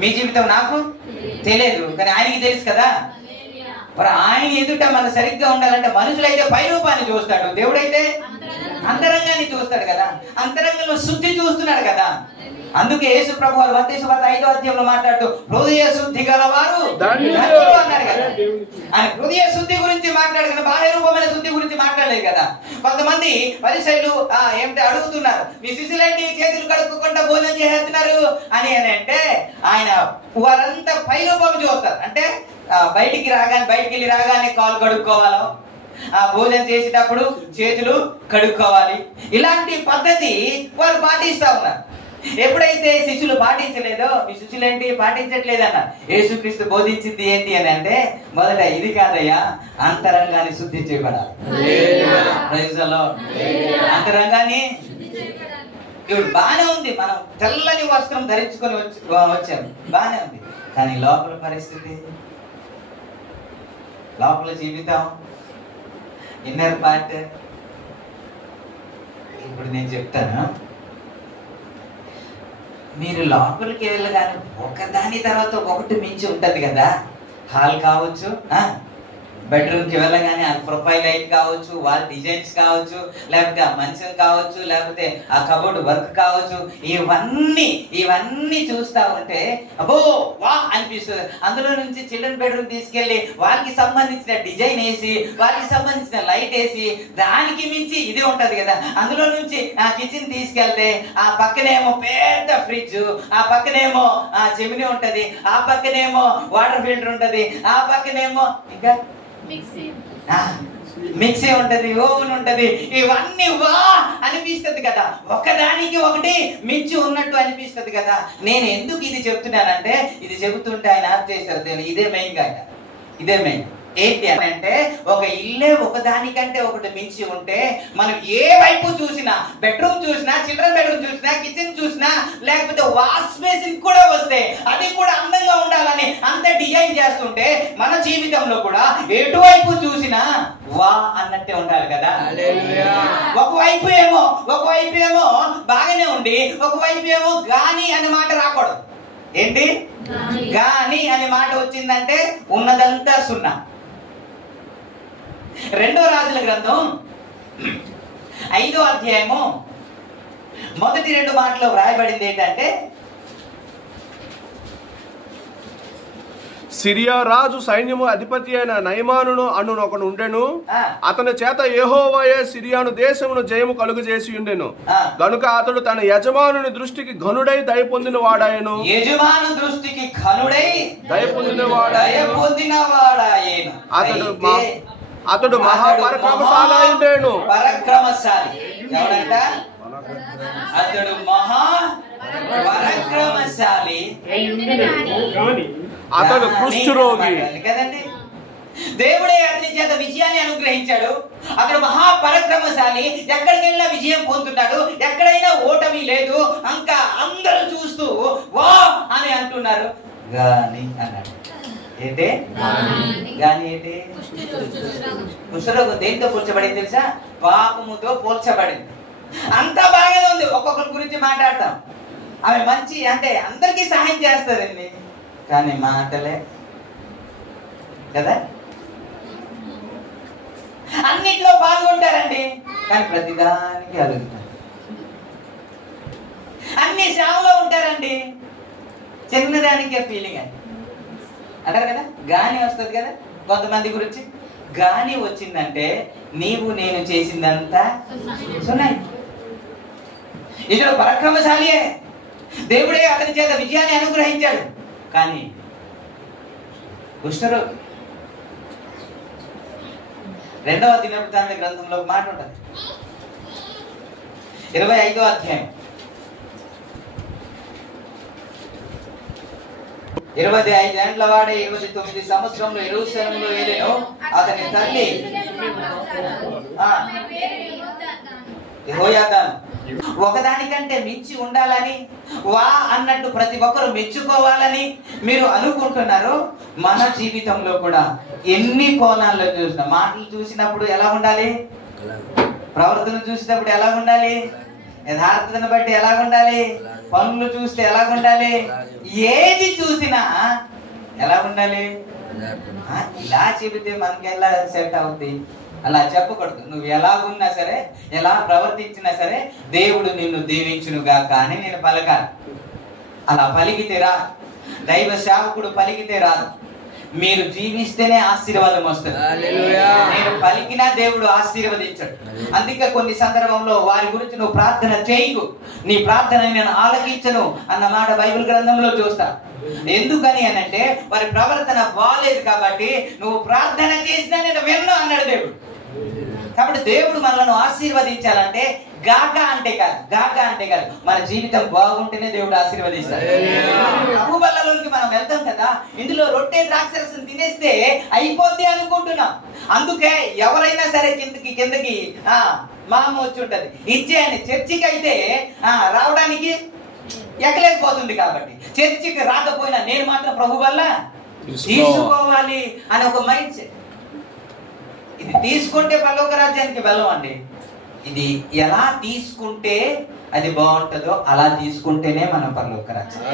మీ జీవితం నాకు తెలియదు, కానీ ఆయనకి తెలుసు కదా. మరి ఆయన ఎదుట మనం సరిగ్గా ఉండాలంటే మనుషులైతే పై రూపాన్ని చూస్తాడు, దేవుడైతే అంతరంగాన్ని చూస్తాడు కదా. అంతరంగంలో శుద్ధి చూస్తున్నాడు కదా. అందుకే యేసు ప్రభు వారు మత్తయి సువార్త 5వ అధ్యాయంలో మాట్లాడుతూ హృదయ శుద్ధి గలవారు ధన్యులు అన్నారు కదా. ఆయన హృదయ శుద్ధి గురించి మాట్లాడు కదా, బాహ్య రూపమైన శుద్ధి గురించి మాట్లాడలేదు కదా. కొంతమంది పరిసయ్యులు ఏమిటి అడుగుతున్నారు, మీ శిష్యులేంటి చేతులు కడుక్కోకుండా భోజనం చేస్తున్నారు అని అంటే ఆయన వారంతా పై రూపం చూస్తారు. అంటే బయటికి వెళ్ళి రాగానే కాలు కడుక్కోవాలో, భోజనం చేసేటప్పుడు చేతులు కడుక్కోవాలి, ఇలాంటి పద్ధతి వారు పాటిస్తా ఉన్నారు. ఎప్పుడైతే శిష్యులు పాటించలేదో, మీ శిష్యులు ఏంటి పాటించట్లేదన్న, యేసుక్రీస్తు బోధించింది ఏంటి అని అంటే మొదట ఇది కాదయ్యా, అంతరంగాన్ని శుద్ధి చేయబడాలి. అంతరంగాన్ని ఇప్పుడు బాగానే ఉంది, మనం తెల్లని వస్త్రం ధరించుకొని వచ్చాము, బాగానే ఉంది, కానీ లోపల పరిస్థితి, లోపల జీవితం, ఇన్నర్ పార్ట్. ఇప్పుడు నేను చెప్తాను, మీరు లోపలికి వెళ్ళగానే ఒకదాని తర్వాత ఒకటి మించి ఉంటది కదా. హాల్ కావచ్చు, బెడ్రూమ్కి వెళ్ళగానే ఆ ప్రొఫైల్ లైట్ కావచ్చు, వాళ్ళ డిజైన్స్ కావచ్చు, లేకపోతే ఆ మంచం కావచ్చు, లేకపోతే ఆ కబోర్డ్ వర్క్ కావచ్చు, ఇవన్నీ చూస్తా ఉంటే అబ్బో వా అనిపిస్తుంది. అందులో నుంచి చిల్డ్రన్ బెడ్రూమ్ తీసుకెళ్లి వాళ్ళకి సంబంధించిన డిజైన్ వేసి, వాళ్ళకి సంబంధించిన లైట్ వేసి, దానికి మించి ఇదే ఉంటది కదా. అందులో నుంచి ఆ కిచెన్ తీసుకెళ్తే ఆ పక్కనేమో పెద్ద ఫ్రిడ్జ్, ఆ పక్కనేమో ఆ చెమిని ఉంటది, ఆ పక్కనేమో వాటర్ ఫిల్టర్ ఉంటది, ఆ పక్కనేమో ఇంకా మిక్సీ ఉంటది, ఓవెన్ ఉంటది, ఇవన్నీ వా అనిపిస్తుంది కదా. ఒకదానికి ఒకటి మించి ఉన్నట్టు అనిపిస్తుంది కదా. నేను ఎందుకు ఇది చెప్తున్నానంటే, ఇది చెబుతుంటే ఆయన అర్థం చేశారు, ఇదే మెయిన్ గా, ఇదే మెయిన్. ఏంటి అని అంటే, ఒక ఇల్లే ఒకదానికంటే ఒకటి మించి ఉంటే మనం ఏ వైపు చూసినా, బెడ్రూమ్ చూసినా, చిల్డ్రన్ బెడ్రూమ్ చూసినా, కిచెన్ చూసినా, లేకపోతే వాష్ బేసిన్ కూడా వస్తే అది కూడా అందంగా ఉండాలని అంత డిజైన్ చేస్తుంటే, మన జీవితంలో కూడా ఎటువైపు చూసినా వా అన్నట్టే ఉండాలి కదా. ఒకవైపు ఏమో బాగానే ఉండి, ఒకవైపు ఏమో గాని అనే మాట రాకూడదు. ఏంటి గాని అనే మాట వచ్చిందంటే ఉన్నదంతా సున్నా. 2వ రాజుల గ్రంథం 5వ అధ్యాయము మొదటి 2 మాటలో వ్రాయబడింది ఏంటంటే, సిరియా రాజు సైన్యము అధిపతి అయిన నయమానును అను ఒకడు ఉండెను. అతని చేత యెహోవాయే సిరియాను దేశమును జయము కలుగు చేసి ఉండెను. గనుక అతడు తన యజమానుని దృష్టికి ఘనుడై దయ పొందిన వాడాయను. యజమాను దృష్టికి ఘనుడై దయ పొందిన వాడాయను. అతడు మహాపరాక్రమశాలి ఉండెను. పరాక్రమశాలి ఎవడంట? అతడు మహా పరాక్రమశాలి, అతడు కుష్ఠరోగి కదండి. దేవుడే అతని చేత విజయాన్ని అనుగ్రహించాడు. అతడు మహాపరాక్రమశాలి, ఎక్కడికి వెళ్ళినా విజయం పొందుతున్నాడు, ఎక్కడైనా ఓటమి లేదు. ఇంకా అందరూ చూస్తూ వా అని అంటున్నారు. గాని అన్నాడు. ఏంటే గాని ఏంటి? కుష్ఠరోగం దేంతో పోల్చబడింది తెలుసా? పాపముతో పోల్చబడింది. అంతా బాగానే ఉంది. ఒక్కొక్కరి గురించి మాట్లాడతాం, ఆమె మంచి అంటే అందరికీ సహాయం చేస్తారండి, కానీ మాటలే కదా. అన్నిట్లో పాల్గొంటారండి, కానీ ప్రతిదానికి అడుగుతారు. అన్ని శ్రమలో ఉంటారండి, చిన్నదానికే ఫీలింగ్ అని అంటారు కదా. గాని వస్తుంది కదా కొంతమంది గురించి. గాని వచ్చిందంటే నీవు నేను చేసిందంతా సున్నాయి. ఇతడు పరాక్రమశాలియే, దేవుడే అతని చేత విజయాన్ని అనుగ్రహించాడు, కానీ కుష్ఠరోగి. 2వ దినవృత్తాంత గ్రంథంలో మాట ఉంటుంది, 25వ అధ్యాయం 25 ఏండ్ల వాడే 29 సంవత్సరంలో యెరూషలేములో ఏలెను. అతని తల్లి యెహోయాదాను. ఒకదానికంటే మించి ఉండాలని, వా అన్నట్టు ప్రతి ఒక్కరు మెచ్చుకోవాలని మీరు అనుకుంటున్నారు. మన జీవితంలో కూడా ఎన్ని కోణాల్లో చూసినా, మాటలు చూసినప్పుడు ఎలా ఉండాలి, ప్రవర్తన చూసినప్పుడు ఎలా ఉండాలి, యథార్థతను బట్టి ఎలాగుండాలి, పనులు చూస్తే ఎలాగుండాలి, ఏది చూసినా ఎలా ఉండాలి. ఇలా చెబితే మనకి ఎలా సెట్ అవుద్ది? అలా చెప్పకూడదు. నువ్వు ఎలాగున్నా సరే, ఎలా ప్రవర్తించినా సరే దేవుడు నిన్ను దీవించునుగా కానీ నేను పలకాలి. అలా పలికితే రాదు. దైవ సేవకుడు పలికితే రాదు. మీరు జీవిస్తేనే ఆశీర్వాదం వస్తుంది. నేను పలికినా దేవుడు ఆశీర్వదించాడు. అందుకే కొన్ని సందర్భంలో వారి గురించి నువ్వు ప్రార్థన చేయకు, నీ ప్రార్థన నేను ఆలకించను అన్న మాట బైబిల్ గ్రంథంలో చూస్తా. ఎందుకని అనంటే వారి ప్రవర్తన బాలేదు కాబట్టి నువ్వు ప్రార్థన చేసినా నేను విన్ను అన్నాడు దేవుడు. కాబట్టి దేవుడు మనల్ని ఆశీర్వదించాలంటే గాగా అంటే కాదు, మన జీవితం బాగుంటేనే దేవుడు ఆశీర్వదిస్తాడు. ప్రభు బల్లలోనికి మనం వెళ్తాం కదా, ఇందులో రొట్టె ద్రాక్షరసం తినేస్తే అయిపోద్ది అనుకుంటున్నాం. అందుకే ఎవరైనా సరే కిందకి మామ వచ్చి ఉంటది, ఇచ్చేయండి. చర్చికి అయితే రావడానికి ఎక్కలేకపోతుంది కాబట్టి చర్చికి రాకపోయినా నేను మాత్రం ప్రభు వల్ల తీసుకోవాలి అని ఒక మైండ్ సెట్. ఇది తీసుకుంటే పరలోక రాజ్యానికి వెళ్ళమండి. ఇది ఎలా తీసుకుంటే అది బాగుంటుందో అలా తీసుకుంటేనే మనం పరలోక రాజ్యం.